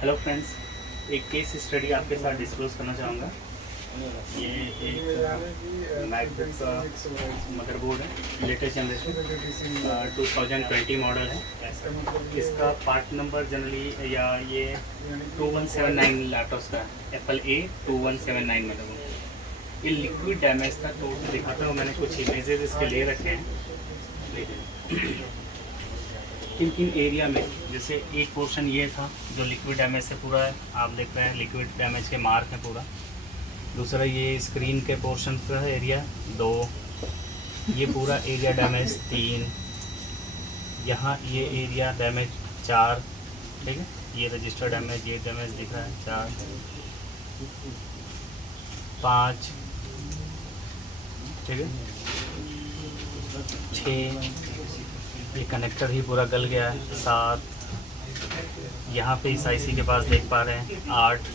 Hello friends, एक case study आपके साथ डिस्क्लोज करना चाहूँगा। ये एक मैकबुक का मदरबोर्ड है, लेटेस्ट जनरेशन 2020 मॉडल है। इसका पार्ट नंबर जनरली या ये 2179 लैपटॉप्स का एप्पल ए 2179 मदरबोर्ड। ये लिक्विड डैमेज था, तो दिखाता हूँ। मैंने कुछ इमेजेस इसके ले रखे हैं। किन किन एरिया में, जैसे एक पोर्शन ये था जो लिक्विड डैमेज से पूरा है, आप देख रहे हैं लिक्विड डैमेज के मार्क हैं पूरा। दूसरा ये स्क्रीन के पोर्शन का एरिया 2, ये पूरा एरिया डैमेज 3, यहाँ ये एरिया डैमेज 4, ठीक है। ये रजिस्टर डैमेज, ये डैमेज दिख रहा है 4, 5, ठीक है, 6, ये कनेक्टर ही पूरा गल गया है 7, यहाँ पे इस आईसी के पास देख पा रहे हैं 8,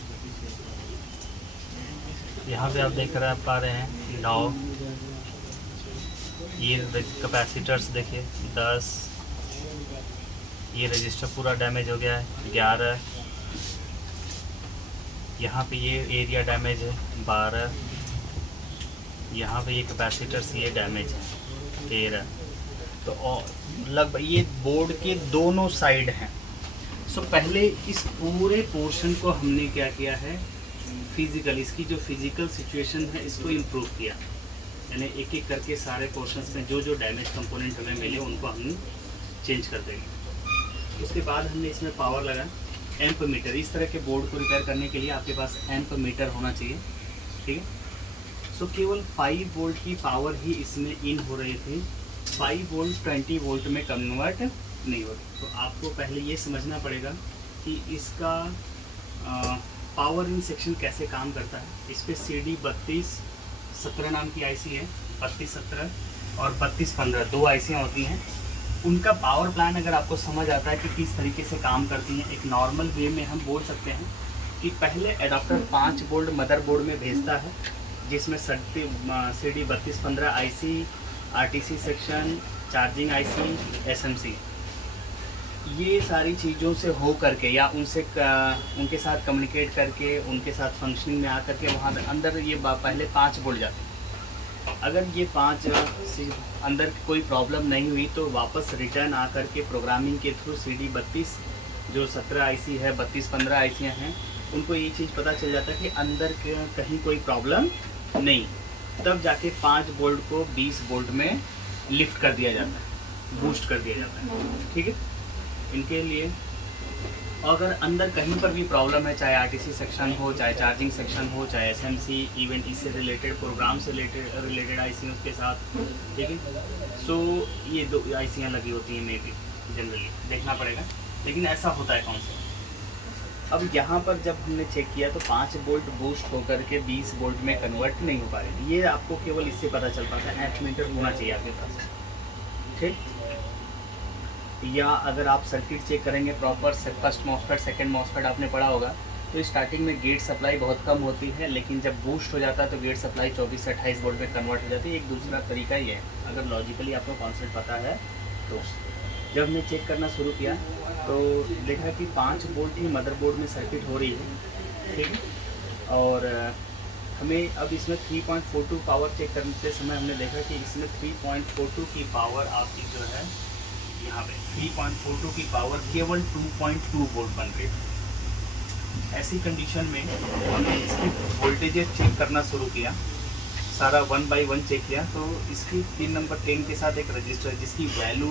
यहाँ पे आप देख पा रहे हैं 9, ये कैपेसिटर्स देखिए 10, ये रजिस्टर पूरा डैमेज हो गया है 11, यहाँ पे ये एरिया डैमेज है 12, यहाँ पे ये कैपेसिटर्स ये डैमेज है 13। तो लगभग ये बोर्ड के दोनों साइड हैं। सो पहले इस पूरे पोर्शन को हमने क्या किया है, फिजिकल, इसकी जो फिजिकल सिचुएशन है इसको इम्प्रूव किया। यानी एक एक करके सारे पोर्शंस में जो जो डैमेज कंपोनेंट हमें मिले उनको हमने चेंज कर देंगे। उसके बाद हमने इसमें पावर लगा, एम्प मीटर। इस तरह के बोर्ड को रिपेयर करने के लिए आपके पास एम्प मीटर होना चाहिए, ठीक है। सो केवल 5 वोल्ट की पावर ही इसमें इन हो रही थी, 5 वोल्ट 20 वोल्ट में कन्वर्ट नहीं होती। तो आपको पहले ये समझना पड़ेगा कि इसका पावर इन सेक्शन कैसे काम करता है। इस पर CD 3217 नाम की आईसी है, 3217 और 3215 दो आईसियाँ होती हैं। उनका पावर प्लान अगर आपको समझ आता है कि किस तरीके से काम करती हैं, एक नॉर्मल वे में हम बोल सकते हैं कि पहले एडाप्टर 5 वोल्ट मदरबोर्ड में भेजता है, जिसमें CD 3215 IC, RTC section, charging IC, SMC, ये सारी चीज़ों से हो करके या उनके साथ कम्युनिकेट करके उनके साथ फंक्शनिंग में आ करके वहाँ अंदर ये पहले 5 वोल्ट जाते हैं। अगर ये 5 से अंदर कोई प्रॉब्लम नहीं हुई तो वापस रिटर्न आ करके प्रोग्रामिंग के थ्रू CD 32 जो 17 आईसी है, 3215 आईसियाँ हैं, उनको ये चीज़ पता चल जाता है कि अंदर कहीं कोई प्रॉब्लम नहीं, तब जाके 5 वोल्ट को 20 वोल्ट में लिफ्ट कर दिया जाता है, बूस्ट कर दिया जाता है, ठीक है। इनके लिए अगर अंदर कहीं पर भी प्रॉब्लम है, चाहे RTC सेक्शन हो, चाहे चार्जिंग सेक्शन हो, चाहे SMC, इवन इससे रिलेटेड प्रोग्राम से रिलेटेड आईसी उसके साथ, ठीक है। सो ये 2 आईसियाँ लगी होती हैं, मे बी जनरली देखना पड़ेगा, लेकिन ऐसा होता है कौन सा। अब यहाँ पर जब हमने चेक किया तो 5 वोल्ट बूस्ट होकर के 20 वोल्ट में कन्वर्ट नहीं हो पा रहे। ये आपको केवल इससे पता चल पाता है, एम्प मीटर होना चाहिए आपके पास, ठीक। या अगर आप सर्किट चेक करेंगे proper, first MOSFET, second MOSFET आपने पढ़ा होगा, तो स्टार्टिंग में गेट सप्लाई बहुत कम होती है, लेकिन जब बूस्ट हो जाता है तो गेट सप्लाई 24 से 28 वोल्ट में कन्वर्ट हो जाती है। एक दूसरा तरीका ये है, अगर लॉजिकली आपको कॉन्सेप्ट पता है तो। जब हमने चेक करना शुरू किया तो देखा कि 5 वोल्ट ही मदरबोर्ड में सर्किट हो रही है, ठीक है। और हमें अब इसमें 3.42 पावर चेक करते समय हमने देखा कि इसमें 3.42 की पावर आपकी जो है, यहाँ पे 3.42 की पावर केवल 2.2 वोल्ट बन रही है। ऐसी कंडीशन में हमने इसकी वोल्टेजेस चेक करना शुरू किया, सारा 1 बाई 1 चेक किया। तो इसकी पिन नंबर 10 के साथ एक रजिस्टर जिसकी वैल्यू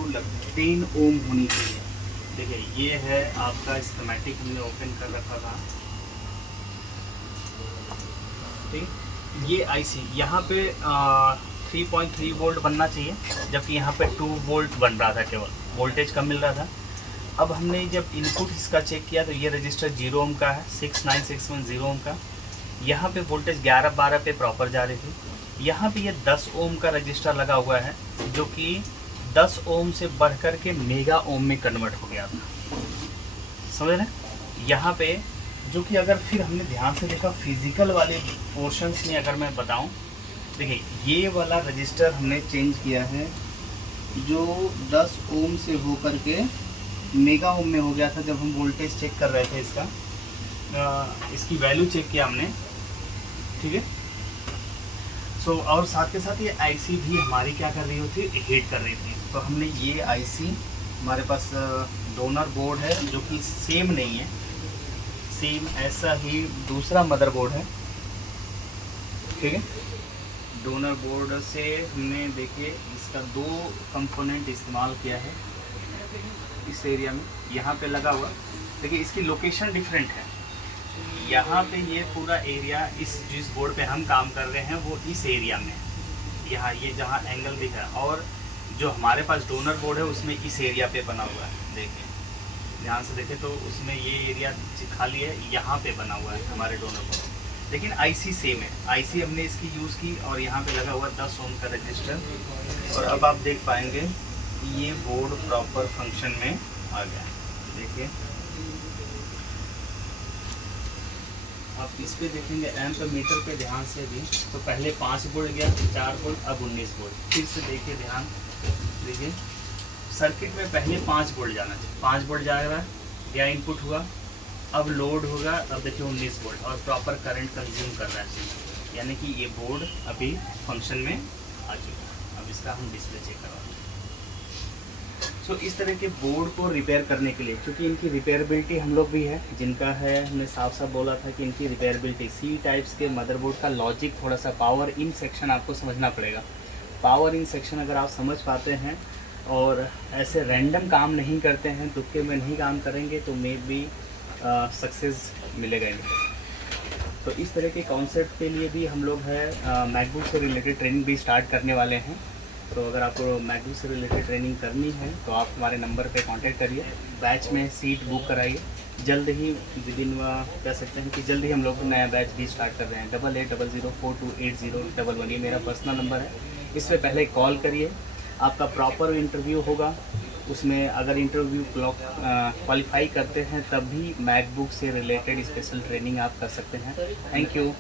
10 ओम होनी चाहिए। देखिए ये है आपका स्कीमेटिक, हमने ओपन कर रखा था, ठीक। ये आईसी यहाँ पे 3.3 वोल्ट बनना चाहिए, जबकि यहाँ पे 2 वोल्ट बन रहा था, केवल वोल्टेज कम मिल रहा था। अब हमने जब इनपुट इसका चेक किया तो ये रजिस्टर 0 ओम का है, 69610 ओम का। यहाँ पे वोल्टेज 11-12 पे प्रॉपर जा रही थी। यहाँ पे ये 10 ओम का रजिस्टर लगा हुआ है, जो कि 10 ओम से बढ़ कर के मेगा ओम में कन्वर्ट हो गया था, समझ रहे हैं। यहाँ पे जो कि अगर फिर हमने ध्यान से देखा फिजिकल वाले पोर्शंस में, अगर मैं बताऊं, देखिए ये वाला रजिस्टर हमने चेंज किया है जो 10 ओम से होकर के मेगा ओम में हो गया था जब हम वोल्टेज चेक कर रहे थे इसका। इसकी वैल्यू चेक किया हमने, ठीक है। सो और साथ के साथ ये आईसी भी हमारी क्या कर रही होती, हीट कर रही थी। तो हमने ये आईसी, हमारे पास डोनर बोर्ड है जो कि सेम नहीं है, सेम ऐसा ही दूसरा मदरबोर्ड है, ठीक है। डोनर बोर्ड से हमने देखिए इसका 2 कंपोनेंट इस्तेमाल किया है इस एरिया में, यहाँ पे लगा हुआ। देखिए इसकी लोकेशन डिफरेंट है। यहाँ पे ये पूरा एरिया, इस जिस बोर्ड पे हम काम कर रहे हैं वो इस एरिया में, यहाँ ये जहाँ एंगल दिख रहा है, और जो हमारे पास डोनर बोर्ड है उसमें इस एरिया पे बना हुआ है। देखिए ध्यान से देखें तो उसमें ये एरिया खाली है, यहाँ पे बना हुआ है हमारे डोनर बोर्ड, लेकिन आईसी सेम है। आईसी हमने इसकी यूज़ की और यहाँ पे लगा हुआ 10 ओम का रजिस्टर। और अब आप देख पाएंगे ये बोर्ड प्रॉपर फंक्शन में आ गया। देखिए आप इस पे देखेंगे एम्प मीटर पे ध्यान से भी, तो पहले 5 वोल्ट गया, 4 वोल्ट, अब 19 वोल्ट। फिर से देखिए ध्यान, देखिए सर्किट में पहले 5 वोल्ट जाना चाहिए, 5 वोल्ट जा रहा है, या इनपुट हुआ, अब लोड होगा, अब देखिए 19 वोल्ट, और प्रॉपर करंट कंज्यूम कर रहा है, यानी कि ये बोर्ड अभी फंक्शन में आ चुका है। अब इसका हम डिस्प्ले चेक करवा दें। सो इस तरह के बोर्ड को रिपेयर करने के लिए, क्योंकि इनकी रिपेयरबिलिटी हम लोग भी है, जिनका है, हमने साफ साफ बोला था कि इनकी रिपेयरबिलिटी, सी टाइप्स के मदरबोर्ड का लॉजिक थोड़ा सा पावर इन सेक्शन आपको समझना पड़ेगा। पावर इन सेक्शन अगर आप समझ पाते हैं और ऐसे रैंडम काम नहीं करते हैं, तुक्के में नहीं काम करेंगे, तो मे बी सक्सेस मिलेगा इनको। तो इस तरह के कॉन्सेप्ट के लिए भी हम लोग है मैकबुक से रिलेटेड ट्रेनिंग भी स्टार्ट करने वाले हैं। तो अगर आपको मैकबुक से रिलेटेड ट्रेनिंग करनी है तो आप हमारे नंबर पे कांटेक्ट करिए, बैच में सीट बुक कराइए। जल्द ही विदिन कह सकते हैं कि जल्द ही हम लोग नया बैच भी स्टार्ट कर रहे हैं। 8800428011, ये मेरा पर्सनल नंबर है, इस पर पहले कॉल करिए। आपका प्रॉपर इंटरव्यू होगा, उसमें अगर इंटरव्यू क्वालिफाई करते हैं तब भी मैकबुक से रिलेटेड स्पेशल ट्रेनिंग आप कर सकते हैं। Thank you.